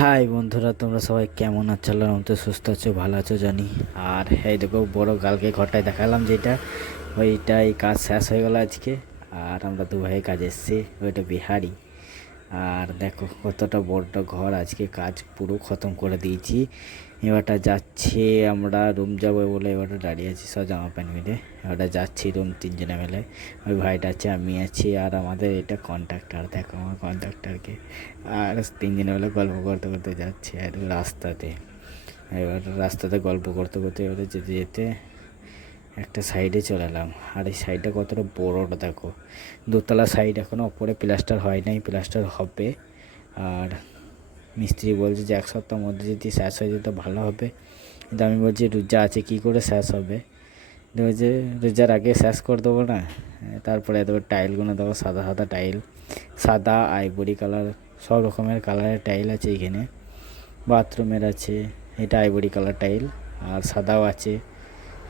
High বন্ধুরা, তোমরা সবাই কেমন আছো? আল্লাহর রহমতে সুস্থ আছো, ভালো আছো জানি। আর এই দেখো, বড় কালকে ঘরটায় দেখালাম যেটা, ওইটাই কাজ শেষ হয়ে গেল আজকে। আর আমরা দু ভাই কাজ এসছি, ওইটা বিহারি। আর দেখো কতটা বড় ঘর, আজকে কাজ পুরো খতম করে দিয়েছি। এবারটা যাচ্ছি, আমরা রুম যাবো বলে এবারটা দাঁড়িয়ে আছি সব জামা প্যান্ট মিলে। এবারটা যাচ্ছি রুম, তিনজনে মিলে। ওই ভাইটা আছে, আমি আছি, আর আমাদের এটা কন্ট্রাক্টর। দেখো আমার কন্ট্রাক্টরকে। আর তিনজনে মিলে গল্প করতে করতে যাচ্ছে আর রাস্তাতে। এবার রাস্তাতে গল্প করতে করতে এবারে যেতে যেতে একটা সাইডে চলে এলাম। আর এই সাইডটা কতটা বড়টা দেখো, দোতলা সাইড, এখনও ওপরে প্লাস্টার হয় নাই, প্লাস্টার হবে। আর মিস্ত্রি বলছে যে এক সপ্তাহের মধ্যে যদি শেষ হয়ে যেত ভালো হবে, কিন্তু আমি বলছি রোজা আছে, কী করে শেষ হবে? যে রোজার আগে শেষ করে দেবো না। তারপরে দেবো টাইলগুলো, দেবো সাদা সাদা টাইল, সাদা আইভরি কালার, সব রকমের কালারের টাইল আছে এখানে। বাথরুমের আছে, এটা আইভরি কালার টাইল, আর সাদাও আছে।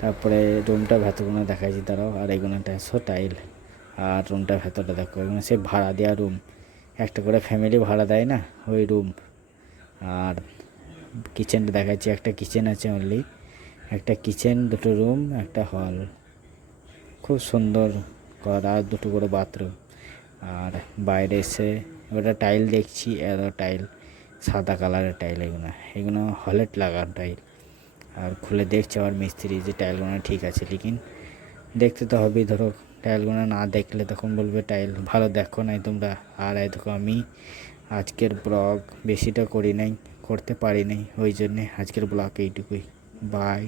তারপরে রুমটা ভেতরগুলো দেখাচ্ছি তারাও, আর এগুলো টাইল। আর রুমটা ভেতরটা দেখো, এগুলো সে ভাড়া দেওয়া রুম, একটা করে ফ্যামিলি ভাড়া দেয় না, ওই রুম। আর কিচেনটা দেখাচ্ছি, একটা কিচেন আছে অনলি, একটা কিচেন, দুটো রুম, একটা হল, খুব সুন্দর ঘর, আর দুটো করে বাথরুম। আর বাইরে এসে ওটা টাইল দেখছি, এত টাইল, সাদা কালারের টাইল, এগুলো এগুলো হলেট লাগার টাইল। আর খুলে দেখছে আমার মিস্ত্রি যে টাইলগুলো ঠিক আছে, লেকিন দেখতে তো হবেই। ধরো টাইলগুলো না দেখলে তখন বলবে টাইল ভালো দেখো নাই তোমরা। আর এই দেখো, আমি আজকের ব্লগ বেশিটা করি নাই, করতে পারি নাই, ওই জন্যে আজকের ব্লগ এইটুকুই। বাই।